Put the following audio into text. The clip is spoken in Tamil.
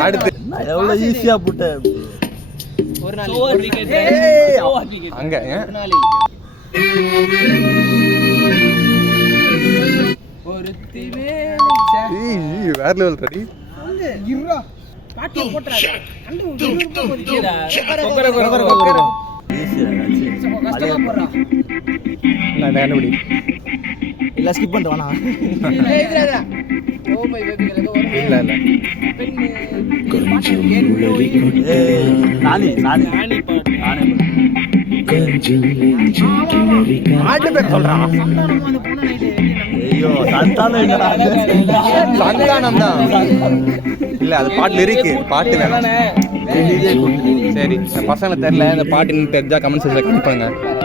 அடுத்து எவ்வளோ ஈஸியாக போட்டேன் ஒரு நாள் விக்கெட் அங்க வேற லெவல் ரெடி கண்டுபிடி இல்லை ஸ்கிப் பண்ணிட்டு வேணா இல்ல இல்ல பாட்டு பேர் சொல்றான் ஐயோ சந்தானம் சந்தானம் தான் இல்ல அது பாட்டுல இருக்கு பாட்டு வேணும் சரி பசங்களை தெரியல இந்த பாட்டு தெரிஞ்சா கமெண்ட் செக்ஷன்ல கமெண்ட் பண்ணுங்க